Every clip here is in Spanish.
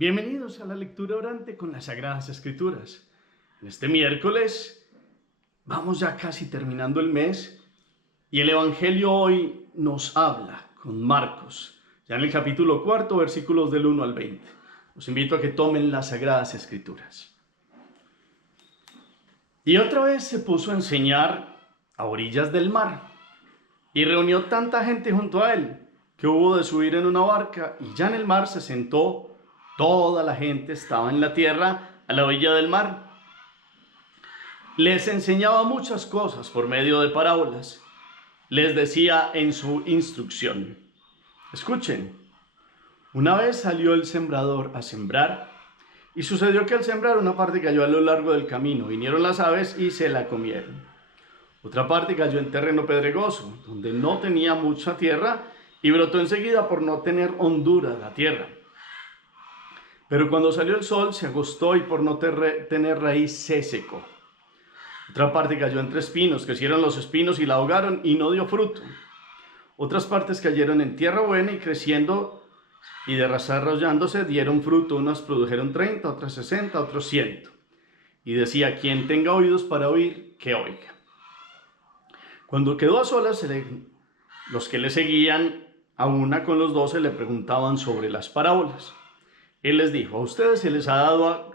Bienvenidos a la lectura orante con las Sagradas Escrituras. En este miércoles vamos ya casi terminando el mes y el Evangelio hoy nos habla con Marcos, ya en el capítulo 4, versículos del 1 al 20. Os invito a que tomen las Sagradas Escrituras. Y otra vez se puso a enseñar a orillas del mar y reunió tanta gente junto a él que hubo de subir en una barca y ya en el mar se sentó. Toda la gente estaba en la tierra a la orilla del mar. Les enseñaba muchas cosas por medio de parábolas. Les decía en su instrucción: escuchen, una vez salió el sembrador a sembrar y sucedió que al sembrar una parte cayó a lo largo del camino. Vinieron las aves y se la comieron. Otra parte cayó en terreno pedregoso, donde no tenía mucha tierra y brotó enseguida por no tener hondura la tierra. Pero cuando salió el sol se agostó y por no tener raíz se secó. Otra parte cayó entre espinos, crecieron los espinos y la ahogaron y no dio fruto. Otras partes cayeron en tierra buena y creciendo y desarrollándose dieron fruto. Unas produjeron 30, otras 60, otros 100. Y decía: quien tenga oídos para oír, que oiga. Cuando quedó a solas, los que le seguían a una con los 12 le preguntaban sobre las parábolas. Él les dijo: a ustedes se les ha dado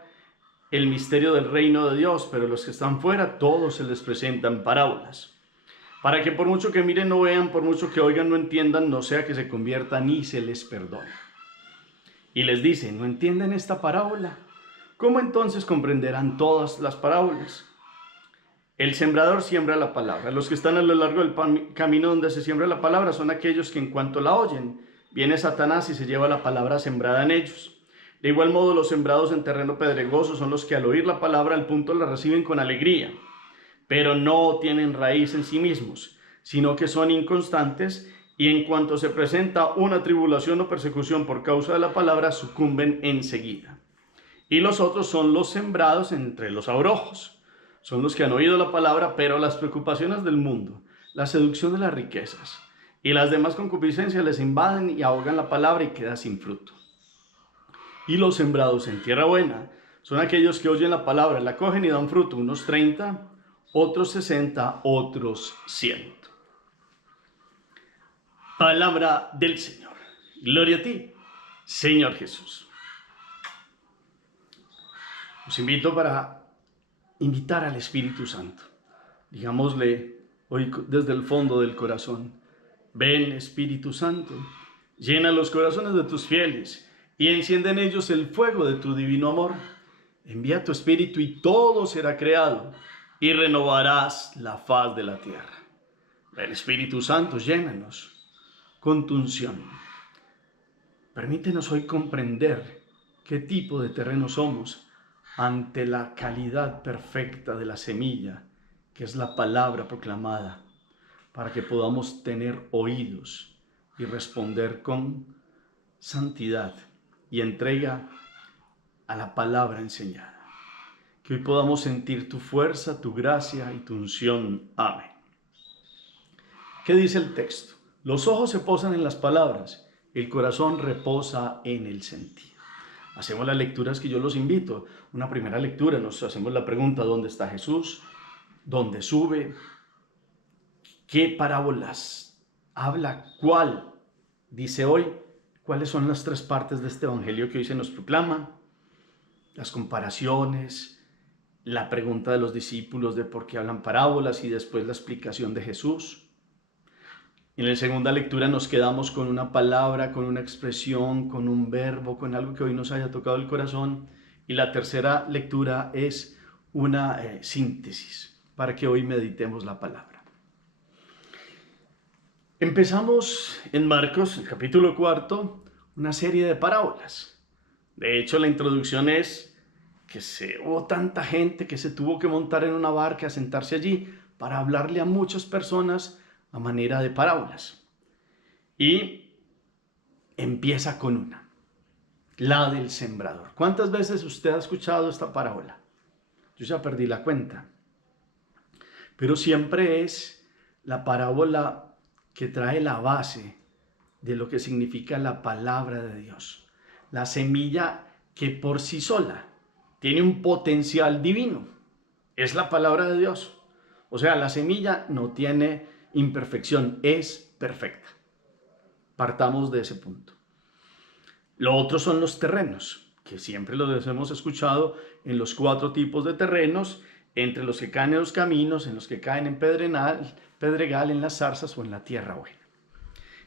el misterio del reino de Dios, pero los que están fuera, todos se les presentan parábolas, para que por mucho que miren no vean, por mucho que oigan no entiendan, no sea que se conviertan y se les perdone. Y les dice: ¿no entienden esta parábola? ¿Cómo entonces comprenderán todas las parábolas? El sembrador siembra la palabra. Los que están a lo largo del camino donde se siembra la palabra son aquellos que en cuanto la oyen, viene Satanás y se lleva la palabra sembrada en ellos. De igual modo, los sembrados en terreno pedregoso son los que al oír la palabra al punto la reciben con alegría, pero no tienen raíz en sí mismos, sino que son inconstantes y en cuanto se presenta una tribulación o persecución por causa de la palabra, sucumben enseguida. Y los otros son los sembrados entre los abrojos. Son los que han oído la palabra, pero las preocupaciones del mundo, la seducción de las riquezas y las demás concupiscencias les invaden y ahogan la palabra y queda sin fruto. Y los sembrados en tierra buena son aquellos que oyen la palabra, la cogen y dan fruto, unos 30, otros 60, otros 100. Palabra del Señor. Gloria a ti, Señor Jesús. Os invito para invitar al Espíritu Santo. Digámosle hoy desde el fondo del corazón: ven, Espíritu Santo, llena los corazones de tus fieles y enciende en ellos el fuego de tu divino amor. Envía tu Espíritu y todo será creado y renovarás la faz de la tierra. Ven, Espíritu Santo, llénanos con tu unción. Permítenos hoy comprender qué tipo de terreno somos ante la calidad perfecta de la semilla, que es la palabra proclamada, para que podamos tener oídos y responder con santidad y entrega a la palabra enseñada. Que hoy podamos sentir tu fuerza, tu gracia y tu unción. Amén. ¿Qué dice el texto? Los ojos se posan en las palabras, el corazón reposa en el sentido. Hacemos las lecturas que yo los invito. Una primera lectura, nos hacemos la pregunta: ¿dónde está Jesús? ¿Dónde sube? ¿Qué parábolas habla? ¿Cuál dice hoy? ¿Cuáles son las tres partes de este evangelio que hoy se nos proclama? Las comparaciones, la pregunta de los discípulos de por qué hablan parábolas y después la explicación de Jesús. En la segunda lectura nos quedamos con una palabra, con una expresión, con un verbo, con algo que hoy nos haya tocado el corazón. Y la tercera lectura es una síntesis para que hoy meditemos la palabra. Empezamos en Marcos, el capítulo 4, una serie de parábolas. De hecho, la introducción es que hubo tanta gente que se tuvo que montar en una barca, a sentarse allí para hablarle a muchas personas a manera de parábolas. Y empieza con una, la del sembrador. ¿Cuántas veces usted ha escuchado esta parábola? Yo ya perdí la cuenta. Pero siempre es la parábola que trae la base de lo que significa la palabra de Dios. La semilla que por sí sola tiene un potencial divino. Es la palabra de Dios. O sea, la semilla no tiene imperfección, es perfecta. Partamos de ese punto. Lo otro son los terrenos, que siempre los hemos escuchado en los 4 tipos de terrenos, entre los que caen en los caminos, en los que caen en pedregal, en las zarzas o en la tierra buena.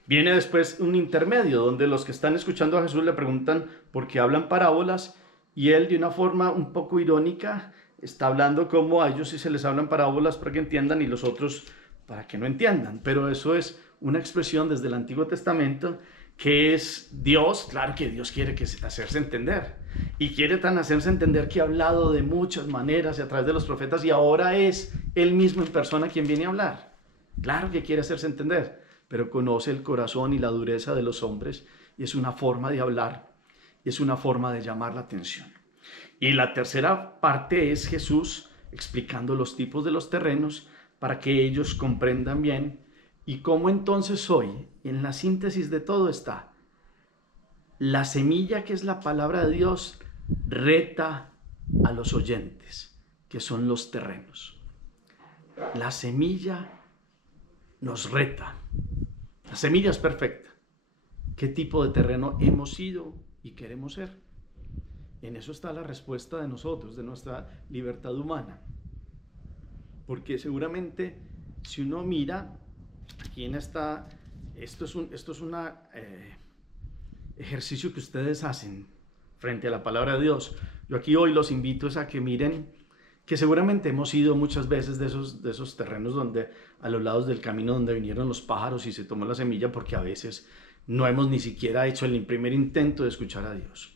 Viene después un intermedio donde los que están escuchando a Jesús le preguntan por qué hablan parábolas y él de una forma un poco irónica está hablando como a ellos sí se les hablan parábolas para que entiendan y los otros para que no entiendan. Pero eso es una expresión desde el Antiguo Testamento que es Dios, claro que Dios quiere hacerse entender y quiere tan hacerse entender que ha hablado de muchas maneras y a través de los profetas y ahora es Él mismo en persona quien viene a hablar. Claro que quiere hacerse entender, pero conoce el corazón y la dureza de los hombres y es una forma de hablar y es una forma de llamar la atención. Y la tercera parte es Jesús explicando los tipos de los terrenos para que ellos comprendan bien y cómo entonces hoy, en la síntesis de todo está, la semilla que es la palabra de Dios reta a los oyentes, que son los terrenos. La semilla nos reta. La semilla es perfecta. ¿Qué tipo de terreno hemos sido y queremos ser? En eso está la respuesta de nosotros, de nuestra libertad humana. Porque seguramente si uno mira, aquí en esto es un ejercicio que ustedes hacen frente a la palabra de Dios. Yo aquí hoy los invito a que miren que seguramente hemos ido muchas veces de esos terrenos donde a los lados del camino donde vinieron los pájaros y se tomó la semilla porque a veces no hemos ni siquiera hecho el primer intento de escuchar a Dios.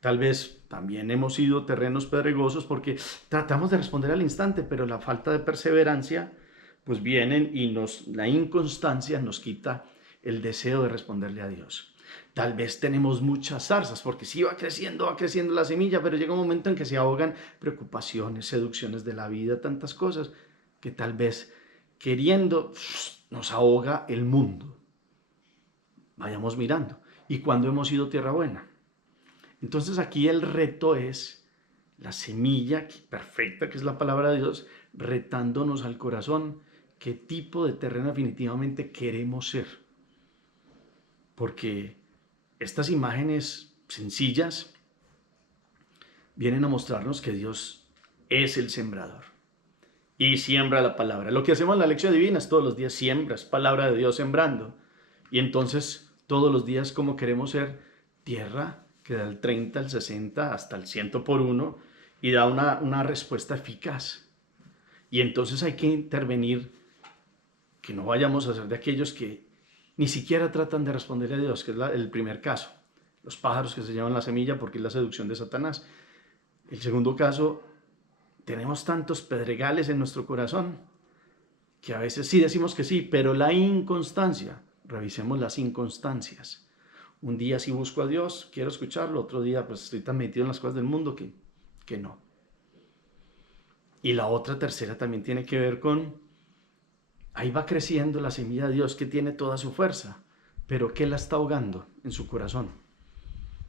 Tal vez también hemos ido terrenos pedregosos porque tratamos de responder al instante, pero la falta de perseverancia pues vienen y la inconstancia nos quita el deseo de responderle a Dios. Tal vez tenemos muchas zarzas, porque sí va creciendo la semilla, pero llega un momento en que se ahogan preocupaciones, seducciones de la vida, tantas cosas, que tal vez queriendo nos ahoga el mundo. Vayamos mirando. ¿Y cuándo hemos ido tierra buena? Entonces aquí el reto es la semilla perfecta, que es la palabra de Dios, retándonos al corazón qué tipo de terreno definitivamente queremos ser. Porque estas imágenes sencillas vienen a mostrarnos que Dios es el sembrador y siembra la palabra. Lo que hacemos en la lección divina es todos los días siembras, palabra de Dios sembrando. Y entonces todos los días como queremos ser tierra que da el 30, el 60, hasta el 100 por 1 y da una respuesta eficaz. Y entonces hay que intervenir, que no vayamos a ser de aquellos que ni siquiera tratan de responderle a Dios, que es el primer caso. Los pájaros que se llevan la semilla porque es la seducción de Satanás. El segundo caso, tenemos tantos pedregales en nuestro corazón que a veces sí decimos que sí, pero la inconstancia, revisemos las inconstancias. Un día sí busco a Dios, quiero escucharlo, otro día pues estoy tan metido en las cosas del mundo que no. Y la otra tercera también tiene que ver con, ahí va creciendo la semilla de Dios que tiene toda su fuerza, pero ¿qué la está ahogando en su corazón?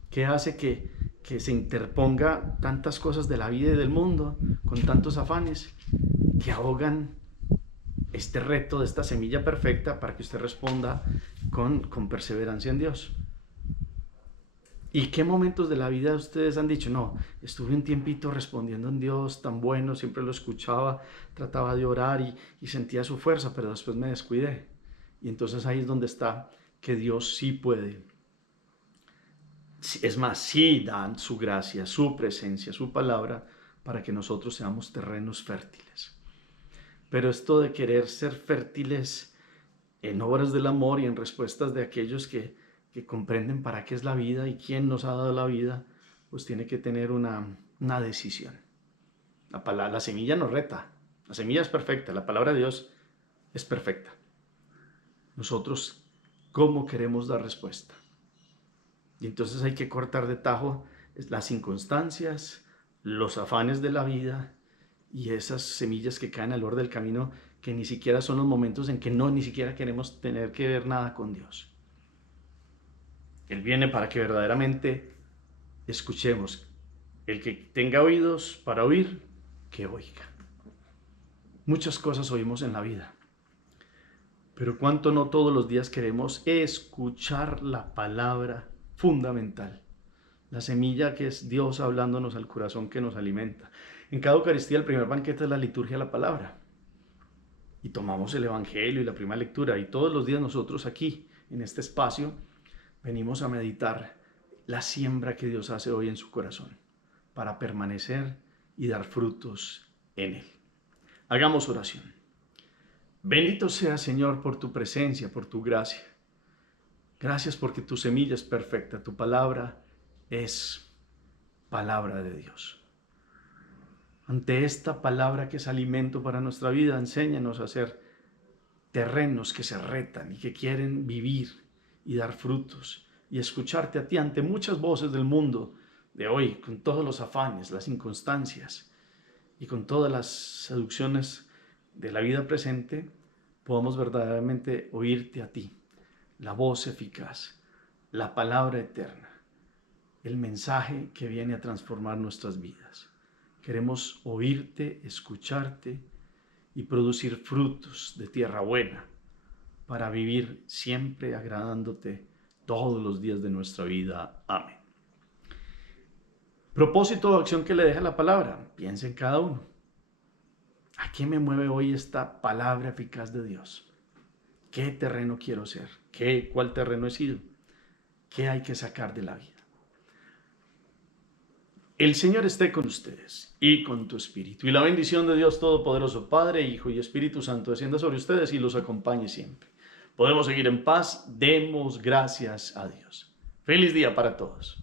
¿Qué hace que se interponga tantas cosas de la vida y del mundo, con tantos afanes, que ahogan este reto de esta semilla perfecta para que usted responda con perseverancia en Dios? ¿Y qué momentos de la vida ustedes han dicho, no, estuve un tiempito respondiendo en Dios tan bueno, siempre lo escuchaba, trataba de orar y sentía su fuerza, pero después me descuidé? Y entonces ahí es donde está que Dios sí puede. Es más, sí da su gracia, su presencia, su palabra, para que nosotros seamos terrenos fértiles. Pero esto de querer ser fértiles en obras del amor y en respuestas de aquellos que comprenden para qué es la vida y quién nos ha dado la vida, pues tiene que tener una decisión. La semilla nos reta, la semilla es perfecta, la palabra de Dios es perfecta. Nosotros, ¿cómo queremos dar respuesta? Y entonces hay que cortar de tajo las circunstancias, los afanes de la vida y esas semillas que caen al borde del camino, que ni siquiera son los momentos en que ni siquiera queremos tener que ver nada con Dios. Él viene para que verdaderamente escuchemos. El que tenga oídos para oír, que oiga. Muchas cosas oímos en la vida, pero cuánto no todos los días queremos escuchar la palabra fundamental, la semilla que es Dios hablándonos al corazón que nos alimenta. En cada Eucaristía el primer banquete es la liturgia de la palabra. Y tomamos el Evangelio y la primera lectura, y todos los días nosotros aquí, en este espacio, venimos a meditar la siembra que Dios hace hoy en su corazón, para permanecer y dar frutos en él. Hagamos oración. Bendito sea, Señor, por tu presencia, por tu gracia. Gracias porque tu semilla es perfecta, tu palabra es palabra de Dios. Ante esta palabra que es alimento para nuestra vida, enséñanos a ser terrenos que se retan y que quieren vivir y dar frutos y escucharte a ti ante muchas voces del mundo de hoy, con todos los afanes, las inconstancias y con todas las seducciones de la vida presente, podamos verdaderamente oírte a ti, la voz eficaz, la palabra eterna, el mensaje que viene a transformar nuestras vidas. Queremos oírte, escucharte y producir frutos de tierra buena para vivir siempre agradándote todos los días de nuestra vida. Amén. Propósito o acción que le deja la palabra. Piensa en cada uno. ¿A qué me mueve hoy esta palabra eficaz de Dios? ¿Qué terreno quiero ser? ¿Cuál terreno he sido? ¿Qué hay que sacar de la vida? El Señor esté con ustedes y con tu espíritu. Y la bendición de Dios Todopoderoso, Padre, Hijo y Espíritu Santo, descienda sobre ustedes y los acompañe siempre. Podemos seguir en paz. Demos gracias a Dios. Feliz día para todos.